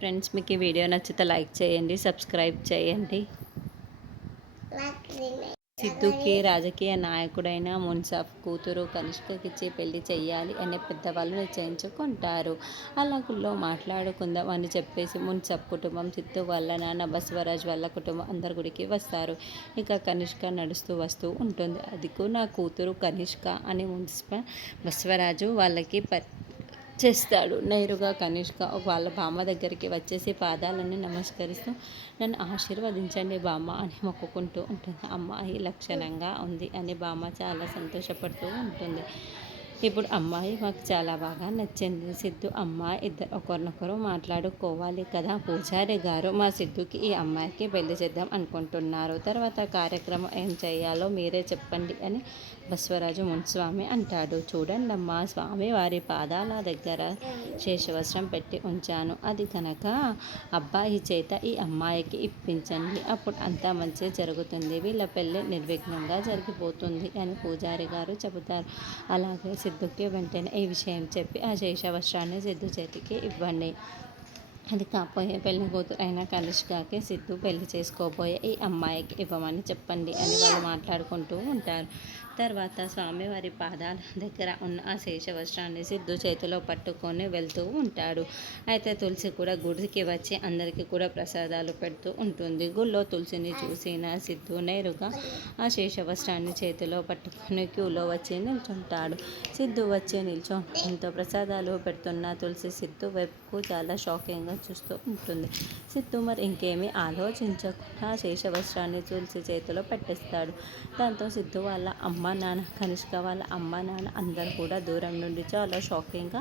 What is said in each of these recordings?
Friends, మీకు ఈ video నచ్చితే లైక్ చేయండి, సబ్స్క్రైబ్ చేయండి. సిద్ధుకి రాజకీయ నాయకుడైన మున్సఫ్ కూతురు కనిష్కకిచ్చి పెళ్లి చేయాలి అని పెద్దవాళ్ళు నిశ్చయించుకుంటారు. అలా గుళ్ళో మాట్లాడుకుందాం అని చెప్పేసి మున్సఫ్ కుటుంబం, సిద్ధు వాళ్ళ నాన్న బసవరాజ్ వాళ్ళ కుటుంబం అందరు గుడికి వస్తారు. ఇక కనిష్క నడుస్తూ వస్తూ ఉంటుంది. అదికు నా కూతురు కనిష్క అని బసవరాజు వాళ్ళకి చేస్తాడు. నేరుగా కనిష్క వాళ్ళ బామ్మ దగ్గరికి వచ్చేసి పాదాలన్నీ నమస్కరిస్తూ, నన్ను ఆశీర్వదించండి బామ్మ అని మొక్కుకుంటూ ఉంటుంది. అమ్మాయి లక్షణంగా ఉంది అని బామ్మ చాలా సంతోషపడుతూ ఉంటుంది. ఇప్పుడు అమ్మాయి మాకు చాలా బాగా నచ్చింది. సిద్ధు అమ్మాయి ఇద్దరు ఒకరినొకరు మాట్లాడుకోవాలి కదా. పూజారి గారు మా సిద్ధుకి ఈ అమ్మాయికి పెళ్లి చేద్దాం అనుకుంటున్నారు. తర్వాత కార్యక్రమం ఏం చేయాలో మీరే చెప్పండి అని బసవరాజు మున్స్వామి అంటాడు. చూడండమ్మా, స్వామి వారి పాదాల దగ్గర శేషవస్త్రం పెట్టి ఉంచాను. అది కనుక అబ్బాయి చేత ఈ అమ్మాయికి ఇప్పించండి. అప్పుడు అంతా మంచి జరుగుతుంది. వీళ్ళ పెళ్ళి నిర్విఘ్నంగా జరిగిపోతుంది అని పూజారి గారు చెబుతారు. అలాగే సిద్ధుకి వెంటనే ఈ విషయం చెప్పి ఆ శేషవస్త్రాన్ని సిద్ధు చేతికి ఇవ్వండి. అది కాపోయే పెళ్లి కూతురు అయిన కనిష్కకి సిద్ధు పెళ్లి చేసుకోబోయే ఈ అమ్మాయికి ఇవ్వమని చెప్పండి అని వాళ్ళు మాట్లాడుకుంటూ ఉంటారు. తర్వాత స్వామివారి పాదాల దగ్గర ఉన్న ఆ శేషవస్త్రాన్ని సిద్ధు చేతిలో పట్టుకొని వెళ్తూ ఉంటాడు. అయితే తులసి కూడా గుడికి వచ్చి అందరికీ కూడా ప్రసాదాలు పెడుతూ ఉంటుంది. గుళ్ళో తులసిని చూసిన సిద్ధు నేరుగా ఆ శేషవస్త్రాన్ని చేతిలో పట్టుకొని క్యూలో వచ్చి నిల్చుంటాడు. సిద్ధు వచ్చి నిల్చోవడంతో ప్రసాదాలు పెడుతున్న తులసి సిద్ధు వైపుకు చాలా షాకింగ్గా చూస్తూ ఉంటుంది. సిద్ధు మరి ఇంకేమీ ఆలోచించకుండా శేషవస్త్రాన్ని తులసి చేతిలో పెట్టేస్తాడు. దాంతో సిద్ధు వాళ్ళ అమ్మ నాన్న, కనిష్క వాళ్ళ అమ్మ నాన్న అందరూ కూడా దూరం నుండి చాలా షాకింగ్గా,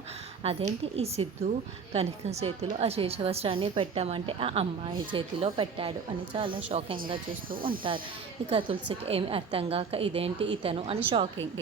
అదేంటి ఈ సిద్ధు కనిష్క చేతిలో ఆ శేషవస్త్రాన్ని పెట్టామంటే ఆ అమ్మాయి చేతిలో పెట్టాడు అని చాలా షాకింగ్గా చూస్తూ ఉంటారు. ఇక తులసికి ఏమి అర్థం కాక ఇదేంటి ఇతను అని షాకింగ్.